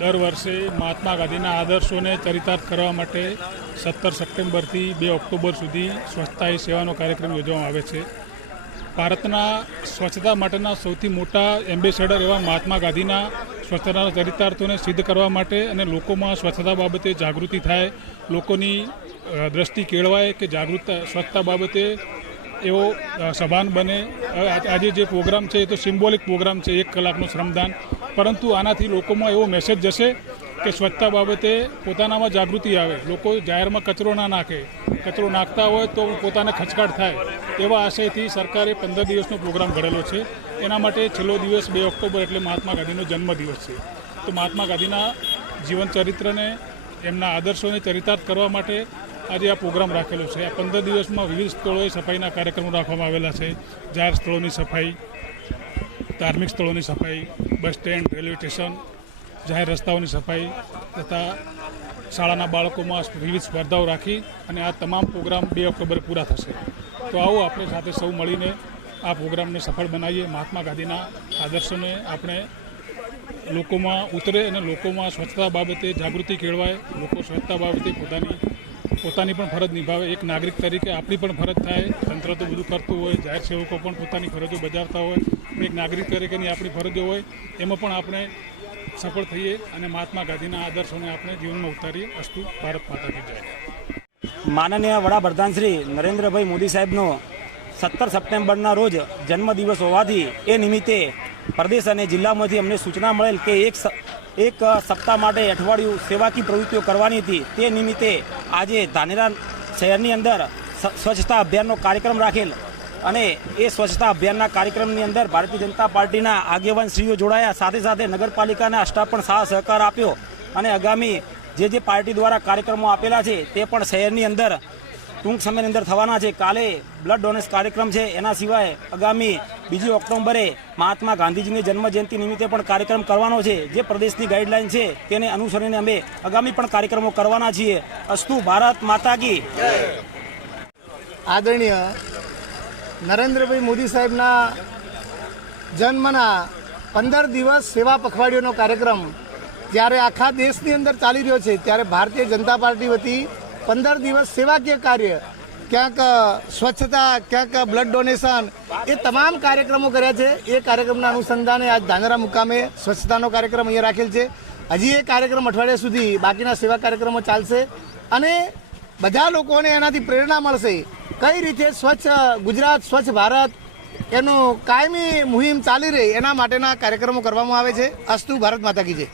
દર વર્ષે મહાત્મા ગાંધીના આદર્શોને ચરિતાર્થ કરવા માટે 17 સપ્ટેમ્બરથી 2 ઓક્ટોબર સુધી સ્વચ્છતા હી સેવાનો કાર્યક્રમ યોજવામાં આવે છે. ભારતના સ્વચ્છતા માટેના સૌથી મોટા એમ્બેસેડર એવા મહાત્મા ગાંધીના સ્વચ્છતાના ચરિતાર્થોને સિદ્ધ કરવા માટે અને લોકોમાં સ્વચ્છતા બાબતે જાગૃતિ થાય, લોકોની દ્રષ્ટિ કેળવાય કે સ્વચ્છતા બાબતે એવો સભાન બને. આજે જે પ્રોગ્રામ છે એ તો સિમ્બોલિક પ્રોગ્રામ છે, 1 કલાકનું શ્રમદાન, પરંતુ આનાથી લોકોમાં એવો મેસેજ જશે કે સ્વચ્છતા બાબતે પોતાનામાં જાગૃતિ આવે, લોકો જાહેરમાં કચરો ના નાખે, કચરો નાખતા હોય તો પોતાને ખચકાટ થાય, એવા આશયથી સરકારે 15 દિવસનો પ્રોગ્રામ ઘડેલો છે. એના માટે છેલ્લો દિવસ 2 ઓક્ટોબર એટલે મહાત્મા ગાંધીનો જન્મદિવસ છે. તો મહાત્મા ગાંધીના જીવન ચરિત્રને, એમના આદર્શોને ચરિતાર્થ કરવા માટે આજે આ પ્રોગ્રામ રાખેલો છે. આ 15 દિવસમાં વિવિધ સ્થળોએ સફાઈના કાર્યક્રમો રાખવામાં આવેલા છે. જાહેર સ્થળોની સફાઈ, ધાર્મિક સ્થળોની સફાઈ, બસ સ્ટેન્ડ, રેલવે સ્ટેશન, જાહેર રસ્તાઓની સફાઈ તથા શાળાના બાળકોમાં વિવિધ સ્પર્ધાઓ રાખી અને આ તમામ પ્રોગ્રામ 2 ઓક્ટોબરે પૂરા થશે. તો આવો આપણે સાથે સૌ મળીને આ પ્રોગ્રામને સફળ બનાવીએ. મહાત્મા ગાંધીના આદર્શોને આપણે લોકોમાં ઉતરે અને લોકોમાં સ્વચ્છતા બાબતે જાગૃતિ કેળવાય, લોકો સ્વચ્છતા બાબતે પોતાની પણ ફરજ નિભાવે. એક નાગરિક તરીકે આપણી પણ ફરજ થાય. તંત્ર તો બધું કરતું હોય, જાહેર સેવકો પણ પોતાની ફરજો બજાવતા હોય, એક નાગરિક તરીકેની આપણી ફરજો હોય, એમાં પણ આપણે સફળ થઈએ અને મહાત્મા ગાંધીના આદર્શોને આપણે જીવનમાં ઉતારીએ. અસ્તુ. ભારત માતા કી જય. માનનીય વડાપ્રધાન શ્રી નરેન્દ્રભાઈ મોદી સાહેબનો 17 સપ્ટેમ્બરના રોજ જન્મદિવસ હોવાથી એ નિમિત્તે પ્રદેશ અને જિલ્લામાંથી અમને સૂચના મળેલ કે એક સપ્તાહ માટે અઠવાડિયું સેવાકીય પ્રવૃત્તિઓ કરવાની હતી. તે નિમિત્તે આજે ધાનેરા શહેરની અંદર સ્વચ્છતા અભિયાનનો કાર્યક્રમ રાખેલ અને એ સ્વચ્છતા અભિયાનના કાર્યક્રમની અંદર ભારતીય જનતા પાર્ટીના આગેવાનશ્રીઓ જોડાયા, સાથે સાથે નગરપાલિકાના સ્ટાફ પણ સાથ સહકાર આપ્યો અને આગામી જે પાર્ટી દ્વારા કાર્યક્રમો આપેલા છે તે પણ શહેરની અંદર ટૂંક સમયની અંદર થવાના છે. કાલે બ્લડ ડોનેશન કાર્યક્રમ છે. એના સિવાય આગામી 2 ઓક્ટોબરે મહાત્મા ગાંધીજીની જન્મજયંતિ નિમિત્તે પણ કાર્યક્રમ કરવાનો છે. જે પ્રદેશની ગાઈડલાઈન છે તેને અનુસરીને અમે આગામી પણ કાર્યક્રમો કરવાના છીએ. અસ્તુ. ભારત માતા કી. આદરણીય નરેન્દ્રભાઈ મોદી સાહેબના જન્મના 15 દિવસ સેવા પખવાડિયાનો કાર્યક્રમ જ્યારે આખા દેશની અંદર ચાલી રહ્યો છે, ત્યારે ભારતીય જનતા પાર્ટી વતી 15 દિવસ સેવાકીય કાર્ય, ક્યાંક સ્વચ્છતા, ક્યાંક બ્લડ ડોનેશન, એ તમામ કાર્યક્રમો કર્યા છે. એ કાર્યક્રમના અનુસંધાને આજ ધાનેરા મુકામે સ્વચ્છતાનો કાર્યક્રમ અહીંયા રાખેલ છે. હજી એ કાર્યક્રમ અઠવાડિયા સુધી બાકીના સેવા કાર્યક્રમો ચાલશે અને બધા લોકોને એનાથી પ્રેરણા મળશે કઈ રીતે સ્વચ્છ ગુજરાત, સ્વચ્છ ભારત એનું કાયમી મુહિમ ચાલી રહી એના માટેના કાર્યક્રમો કરવામાં આવે છે. અસ્તુ. ભારત માતા કી જય.